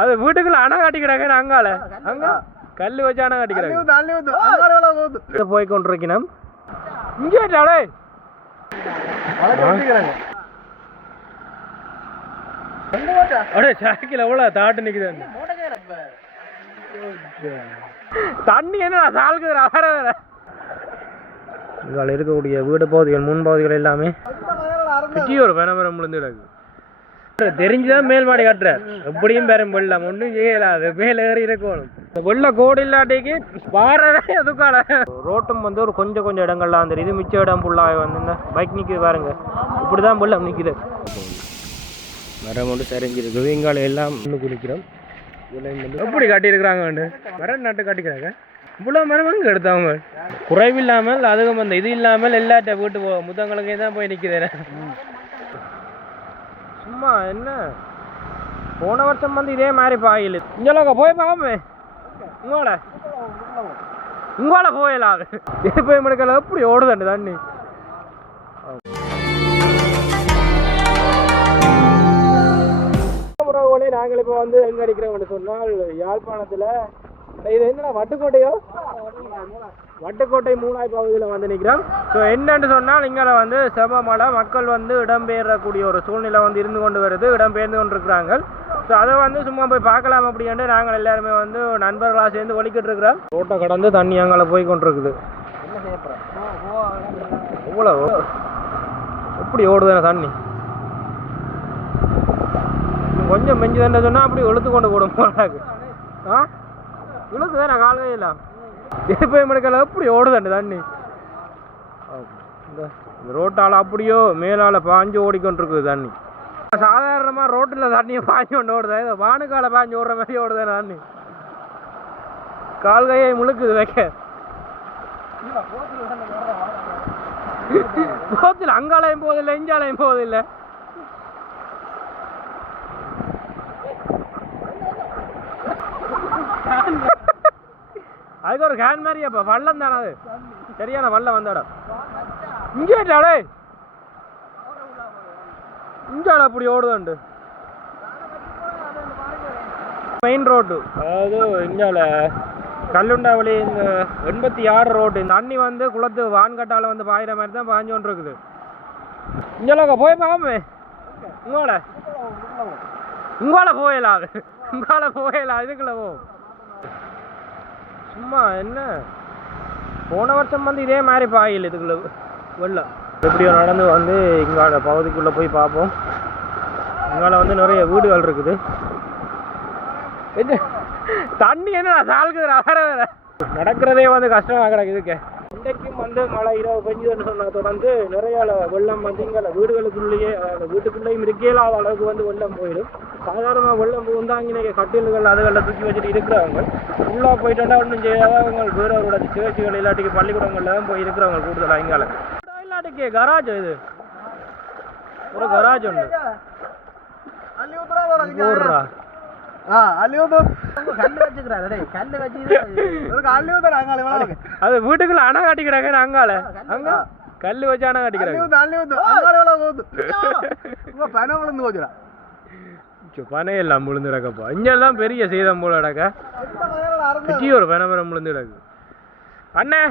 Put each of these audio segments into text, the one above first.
அது வீட்டுக்குள்ள அணை காட்டிக்கிறாங்க அங்கால அங்க கல்லு வச்சு அணை காட்டிக்கிறாங்க. போய் கொண்டிருக்கணும் இங்கே டாலே அடே சாக்கில் எவ்வளோ தாட்டு நிக்குது தண்ணி என்ன சால்குதுடா வர வர இதில் இருக்கக்கூடிய வீடு பகுதிகள் முன் பகுதிகள் எல்லாமே சுற்றி ஒரு பனமரம் விழுந்து கிடக்கு. தெரிஞ்சுதான் மேல் மாடி கட்டுறார் எப்படியும் பெரும் வெள்ளம் ஒன்றும் செய்யலாது மேல ஏறி இருக்கணும். இந்த வெள்ள கோடு இல்லாட்டிக்கு பாறவே எதுக்கால ரோட்டும் வந்து ஒரு கொஞ்சம் கொஞ்சம் இடங்கள்லாம் தெரியுது மிச்ச இடம் ஃபுல்லாக வந்து இந்த பைக் நிற்குது பாருங்க. இப்படிதான் வெள்ளம் நிற்குது மரம் ஒன்று சரிஞ்சிருக்கு. இங்கால எல்லாம் குளிக்கிறோம். எப்படி காட்டியிருக்கிறாங்க வந்து? மரம் நட்டு காட்டிக்கிறாங்க. இவ்வளோ மரம் எங்க எடுத்தவங்க? குறைவில்லாமல் அதுவும் அந்த இது இல்லாமல் எல்லாட்ட வீட்டு போ முத்தங்களுக்கே தான் போய் நிற்கிறேன் அம்மா என்ன? போன வருஷம் வந்து இதே மாதிரி பாயில். இங்கே போய் பாவமே இங்கோட இங்கோட போயலாம். போய் முடிக்கல எப்படி ஓடுதண்டு தண்ணி. நாங்கள் இப்போ வந்து எங்க அடிக்கிறோம்னு சொன்னால் யாழ்ப்பாணத்தில் இது என்னடா வட்டுக்கோட்டையோ? வட்டுக்கோட்டை மூணாய் பகுதியில் வந்து நிற்கிறோம் ஸோ என்னன்னு சொன்னால் இங்கே வந்து செம மழை மக்கள் வந்து இடம்பெயரக்கூடிய ஒரு சூழ்நிலை வந்து இருந்து கொண்டு வருது இடம்பெயர்ந்து கொண்டிருக்கிறாங்க. ஸோ அதை வந்து சும்மா போய் பார்க்கலாம் அப்படின்ட்டு நாங்கள் எல்லாருமே வந்து நண்பர்களாக சேர்ந்து ஒழிக்கிட்டு இருக்கிறோம். ரோட்டை கடந்து தண்ணி அங்கே போய் கொண்டிருக்குது. எவ்வளோ? எப்படி ஓடுதுண்ணே தண்ணி? கொஞ்சம் மெஞ்சு தண்டை சொன்னால் அப்படி இழுத்து கொண்டு போடும் போனாக்கு ஆ? இழுத்து தானே காலையில் இப்போ எடுக்கல எப்படி ஓடுதாண்டு தண்ணி. இந்த ரோட்டால் அப்படியோ மேலால் பாஞ்சு ஓடிக்கொண்டிருக்குது தண்ணி. சாதாரணமாக ரோட்டில் தண்ணியை பாஞ்சு கொண்டு ஓடுதா? இதை வானுக்கால பாஞ்சு ஓடுற மாதிரி ஓடுதே தண்ணி? கால் கையை முழுக்குது வைக்க. போத்தில் அங்காலையும் போதில்லை இஞ்சாலையும் போதில்லை. அதுக்கு ஒரு கேன் மாதிரி அப்போ. வள்ளம் தானே அது? சரியான வள்ளம் வந்த இடம். இங்கே இட்டாடே இங்கே அப்படி ஓடுதாண்டு. மெயின் ரோடு அதாவது இங்கால கல்லுண்டாவளி இந்த எண்பத்தி ஆறு ரோடு இந்த அண்ணி வந்து குளத்து வான்கட்டால வந்து பாயிற மாதிரி தான் பாஞ்சு கொண்டு இருக்குது இஞ்சால போய் பார்ப்போமே உங்களோட உங்களோட போயலாம் உங்களோட போயலாம் இதுக்குள்ள போகும் சும்மா என்ன? போன வருஷம் வந்து இதே மாதிரி பாயில் இதுக்குள்ள வெள்ளம் எப்படியோ நடந்து வந்து இங்கால பகுதிக்குள்ளே போய் பார்ப்போம். இங்கால வந்து நிறைய வீடுகள் இருக்குது. என்ன தண்ணி என்ன சால்குதுடா வேற வேற. நடக்கிறதே வந்து கஷ்டமாக கிடக்குதுக்கே இன்றைக்கும் வந்து மழை இரவு பெஞ்சதுன்னு சொன்ன தொடர்ந்து நிறைய வெள்ளம் வந்து இங்கே வீடுகளுக்குள்ளேயே வீட்டுக்குள்ளேயும் இருக்கேலாத அளவுக்கு வந்து வெள்ளம் போயிடும். சாதாரணமாக வெள்ளம் புகுந்தாங்க கட்டில்கள் அதுகளில் தூக்கி வச்சுட்டு இருக்கிறவங்க. உள்ளாக போயிட்டோம்னா ஒன்றும் செய்யாதவங்க வேறவரோட சேர்ச்சிகள் இல்லாட்டிக்கு பள்ளிக்கூடங்கள்ல தான் போய் இருக்கிறவங்க கூடுதலாக இங்கால இல்லாட்டிக்கு கராஜ் இது. ஒரு கராஜ் உண்டு. ஊர்ரா அது வீட்டுக்குள்ள அணை காட்டிக்கிறாங்க அங்கால அங்க கல்லு வச்சு அணை காட்டிக்கிறாங்க. பனை எல்லாம் முழுந்து கிடக்கப்பா. இங்கெல்லாம் பெரிய சேதம் போல கிடக்க. பிச்சி ஒரு பனைமரம் முழுந்து கிடக்கு. அண்ணே.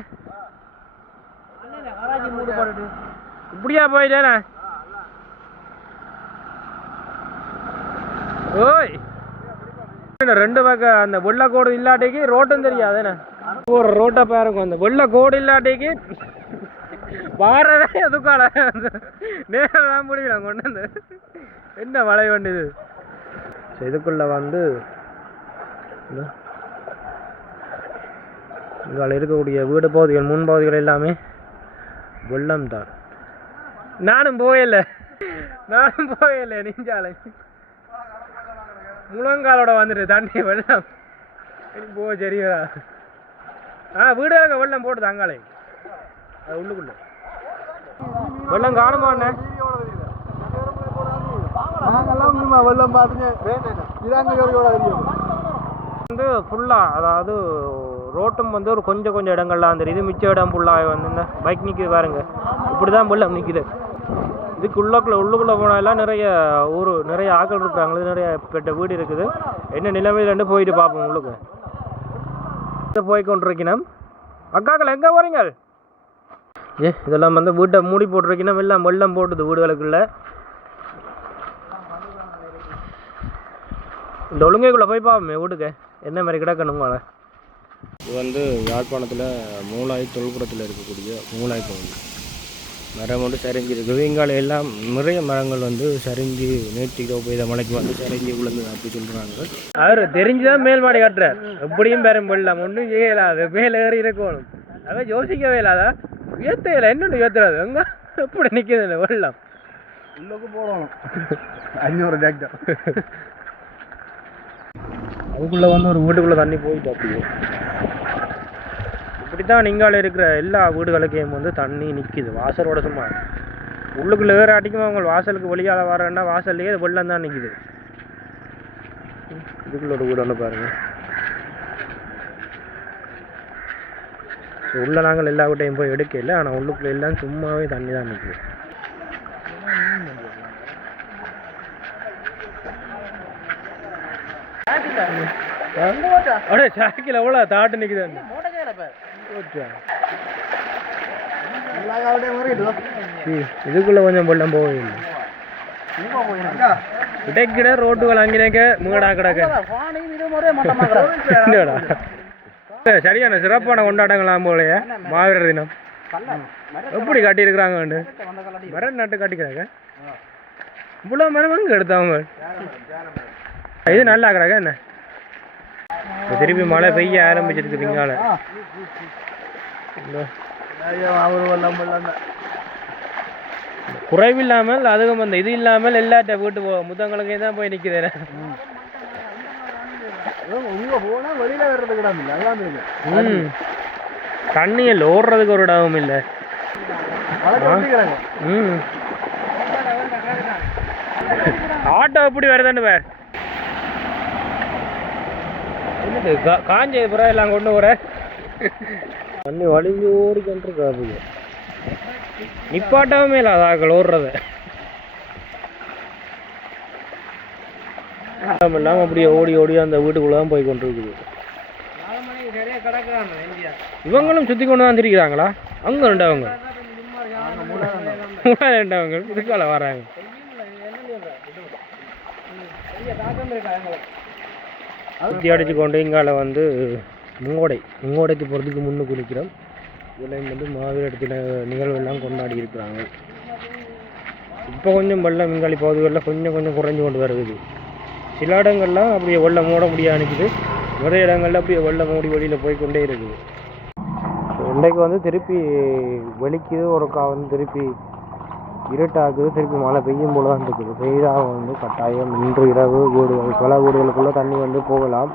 இப்படியா போயிட்டேனே? ஓய். ரெண்டு பக்கம் அந்த வெள்ள கோடு இல்லாட்டிக்கு ரோட்டும் தெரியாது ஒரு ரோட்டை பாருங்க அந்த வெள்ள கோடு இல்லாட்டிக்கு வாரவே எதுக்கால? நேரம் தான் முடியலாம் கொண்டு வந்து. என்ன வளைய வேண்டியது இதுக்குள்ள வந்து இங்கே இருக்கக்கூடிய வீடு பகுதிகள் முன்பகுதிகள் எல்லாமே வெள்ளம் தான் நானும் போயல நானும் போயல நெஞ்சாலை. முழங்காலோட வந்துட்டு தண்ணி வெள்ளம். போ சரியா ஆ வீடுகளுக்கு வெள்ளம் போட்டுது அங்காலே அது உள்ளுக்குள்ள. வெள்ளம் காணுமா அண்ணே? வெள்ளம் பார்த்துங்க தெரியும் வந்து ஃபுல்லாக அதாவது ரோட்டும் வந்து ஒரு கொஞ்சம் கொஞ்சம் இடங்கள்லாம் தெரியுது மிச்ச இடம் ஃபுல்லாக வந்து இந்த பைக் நிற்கிது பாருங்க. இப்படி தான் வெள்ளம் நிற்கிது இதுக்கு உள்ளக்குள்ள உள்ளுக்குள்ளே போனாலாம் நிறைய ஊர் நிறைய ஆக்கள் இருக்கிறாங்களே நிறைய பெட்ட வீடு இருக்குது. என்ன நிலைமையிலண்டு போயிட்டு பார்ப்போம் உள்ளுக்கு. போய் கொண்டிருக்கணும் அக்காக்கள் எங்கே போகிறீங்க ஏ இதெல்லாம் வந்து வீட்டை மூடி போட்டிருக்கணும் எல்லாம் வெள்ளம் போட்டுது வீடுகளுக்குள்ள. இந்த ஒழுங்கைக்குள்ளே போய் பார்ப்போமே வீட்டுக்கு. என்ன மாதிரி கிடக்கணுங்கள இது வந்து யாழ்ப்பாணத்தில் மூலாய் தொல்புறத்தில் இருக்கக்கூடிய மூலாய் பகுதி. மரம் வந்து சரிஞ்சிருக்கு இங்கால எல்லாம் நிறைய மரங்கள் வந்து சரிஞ்சு நேற்று இரவு பெய்த மழைக்கு வந்து சரிஞ்சு விழுந்து அப்படி சொல்கிறாங்க அவர் தெரிஞ்சுதான் மேல் மாடி கட்டுறார். எப்படியும் பெரும் வெள்ளம் ஒன்றும் செய்யலாது மேலே ஏறி இருக்கணும் அதான் யோசிக்கவே இல்லாதா உயர்த்தையில என்னென்னு உயர்த்துறாது எங்க? எப்படி நிற்குது வெள்ளம். உள்ளுக்கு போடணும் அஞ்சூறு டேக்டர் அதுக்குள்ளே வந்து ஒரு வீட்டுக்குள்ளே தண்ணி போயிட்டு அப்படியே. இப்படி தான் இங்கால இருக்கிற எல்லா வீடுகளுக்கையும் வந்து தண்ணி நிற்கிது வாசலோட சும்மா. உள்ளுக்குள்ளே வேறு அடிக்குமா அவங்க வாசலுக்கு வெளியால் வரேன்னா வாசல்லையே வெள்ளம் தான் நிற்கிது இதுக்குள்ள ஒரு வீடு ஒன்று பாருங்க. உள்ள நாங்கள் எல்லா வீட்டையும் போய் எடுக்கல ஆனால் உள்ளுக்குள்ள எல்லாம் சும்மாவே தண்ணி தான் நிற்குது அப்படியே சாக்கில் எவ்வளோ தாட்டு நிற்குது இதுக்குள்ள கொஞ்சம் வெள்ளம் அங்கினேக்க மூடா கிடக்க. என்னடா? ஏய், சரியான சிறப்பான கொண்டாட்டங்களாம் போலயே மாவீரர் தினம். எப்படி கட்டியிருக்கிறாங்க மரம் நட்டு கட்டிக்கிறாங்க. இவ்வளோ மரம் எங்க எடுத்தவங்க. இது நல்லா கிடக்க என்ன? திருப்பி மழை பெய்ய ஆரம்பிச்சிருக்கு வெள்ளம் குறைவில்லாமல் அதுவும் அந்த இது இல்லாமல் எல்லாட்ட வீட்டு போ- முத்தங்களுக்கு தான் போய் நிற்குது தண்ணியில் ஓடுறதுக்கு ஒரு இடமும் இல்லை. ஆட்டோ எப்படி வருதுன்னு பேர். என்னது கா- காஞ்ச புறா எல்லாம் கொண்டு வர தண்ணி வலிஞ்சு ஓடி கொண்டிருக்காது நிப்பாட்டவே இல்லை அதாக்கள் ஓடுறத. இல்லாமல் அப்படியே ஓடி ஓடி அந்த வீட்டுக்குள்ள தான் போய் கொண்டிருக்குது. இவங்களும் சுத்தி கொண்டு தான் திரிக்கிறாங்களா அங்க ரெண்டவங்க. ரெண்டவங்க. இதுக்கால வராங்க. சுற்றி அடித்து கொண்டு இங்கால வந்து முங்கோடை. முங்கோடைக்கு போகிறதுக்கு முன்னு குளிக்கிறோம். இதில் வந்து மாவீர இடத்துல நிகழ்வெல்லாம் கொண்டாடி இருக்கிறாங்க. இப்போ கொஞ்சம் வெள்ளம் இங்காலி பகுதிகளில் கொஞ்சம் கொஞ்சம் குறைஞ்சு கொண்டு வருது சில இடங்கள்லாம் அப்படியே வெள்ளம் மூட முடியாது நிற்குது நிறைய இடங்கள்ல அப்படியே வெள்ளம் மூடி வெளியில் போய் கொண்டே இருக்குது. இன்றைக்கு வந்து திருப்பி வெளிக்குது ஒருக்கா வந்து திருப்பி இருட்டாகுது திருப்பி மழை பெய்யும் போல தான் இருக்குது பெய்தா வந்து கட்டாயம் இன்று இரவு வீடுகள் பல வீடுகளுக்குள்ளே தண்ணி வந்து போகலாம்.